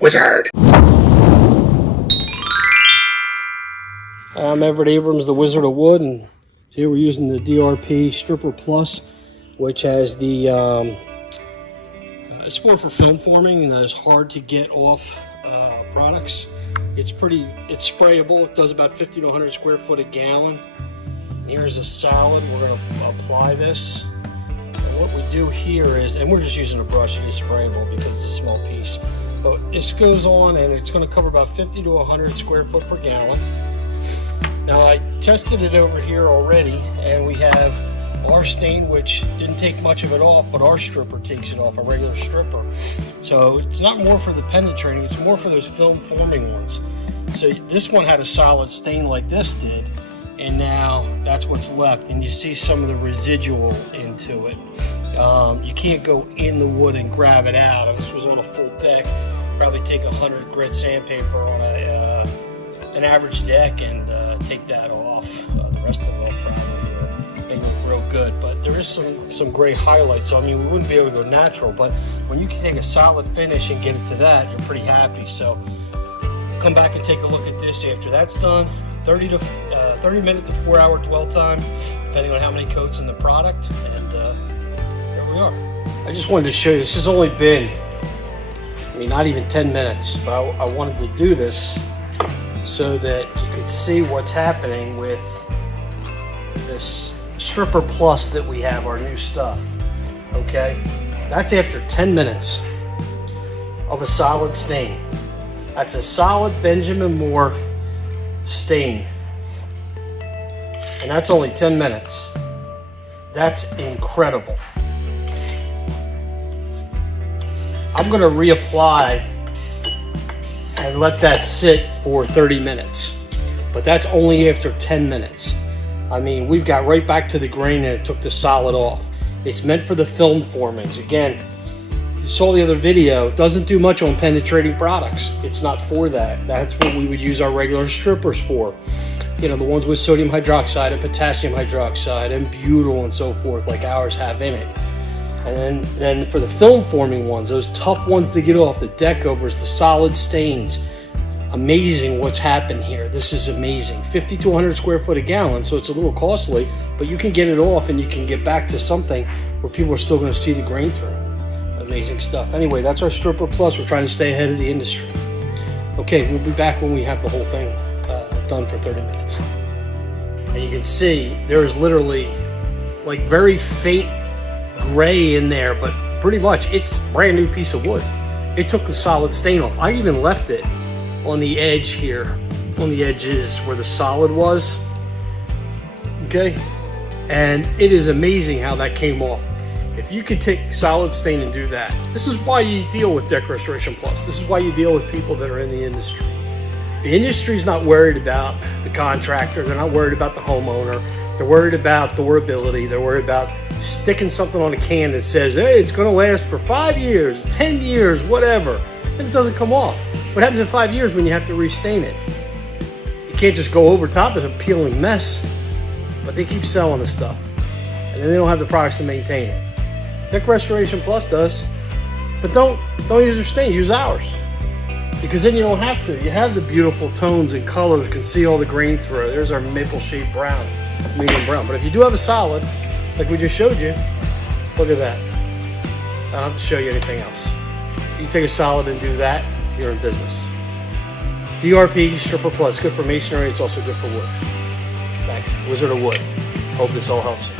Wizard. I'm Everett Abrams, the Wizard of Wood, and here we're using the DRP Stripper PLUS, which has the it's more for film forming and it's hard to get off products. It's sprayable. It does about 50 to 100 square foot a gallon. Here's a solid. We're going to apply this. And what we do here is, and we're just using a brush, it is sprayable because it's a small piece. But this goes on and it's going to cover about 50 to 100 square foot per gallon. Now I tested it over here already, and we have our stain, which didn't take much of it off, but our stripper takes it off, a regular stripper. So it's not more for the penetrating, it's more for those film forming ones. So this one had a solid stain like this did, and now that's what's left, and you see some of the residual into it. You can't go in the wood and grab it out. If this was on a full deck, probably take 100 grit sandpaper on an average deck and take that off. The rest of it probably make it look real good, but there is some gray highlights. So I mean, we wouldn't be able to go natural, but when you can take a solid finish and get it to that, you're pretty happy. So come back and take a look at this after that's done. 30 minute to 4 hour dwell time, depending on how many coats in the product, and there we are. I just wanted to show you, this has only been, I mean, not even 10 minutes, but I wanted to do this so that you could see what's happening with this Stripper Plus that we have, our new stuff. Okay, that's after 10 minutes of a solid stain. That's a solid Benjamin Moore stain, and that's only 10 minutes. That's incredible. I'm going to reapply and let that sit for 30 minutes, but that's only after 10 minutes. I mean, we've got right back to the grain and it took the solid off. It's meant for the film formings. Again, you saw the other video, it doesn't do much on penetrating products. It's not for that. That's what we would use our regular strippers for. You know, the ones with sodium hydroxide and potassium hydroxide and butyl and so forth, like ours have in it. And then for the film forming ones, those tough ones to get off, the deck covers, the solid stains. Amazing what's happened here. This is amazing. 50 to 100 square foot a gallon, so it's a little costly, but you can get it off and you can get back to something where people are still going to see the grain through. Amazing stuff. Anyway, that's our Stripper Plus. We're trying to stay ahead of the industry. Okay, we'll be back when we have the whole thing done for 30 minutes. And you can see there is literally like very faint gray in there, but pretty much it's a brand new piece of wood. It took the solid stain off. I even left it on the edge here, on the edges where the solid was. Okay, and it is amazing how that came off. If you could take solid stain and do that, this is why you deal with Deck Restoration Plus. This is why you deal with people that are in the industry. The industry's not worried about the contractor. They're not worried about the homeowner. They're worried about durability. They're worried about sticking something on a can that says, hey, it's going to last for 5 years, 10 years, whatever. Then it doesn't come off. What happens in 5 years when you have to restain it? You can't just go over top of a peeling mess. But they keep selling the stuff, and then they don't have the products to maintain it. Deck Restoration Plus does, but don't use their stain. Use ours, because then you don't have to. You have the beautiful tones and colors. You can see all the grain through. There's our maple shade brown, medium brown. But if you do have a solid, like we just showed you, look at that. I don't have to show you anything else. You take a solid and do that, you're in business. DRP Stripper Plus, good for masonry. It's also good for wood. Thanks, Wizard of Wood. Hope this all helps you.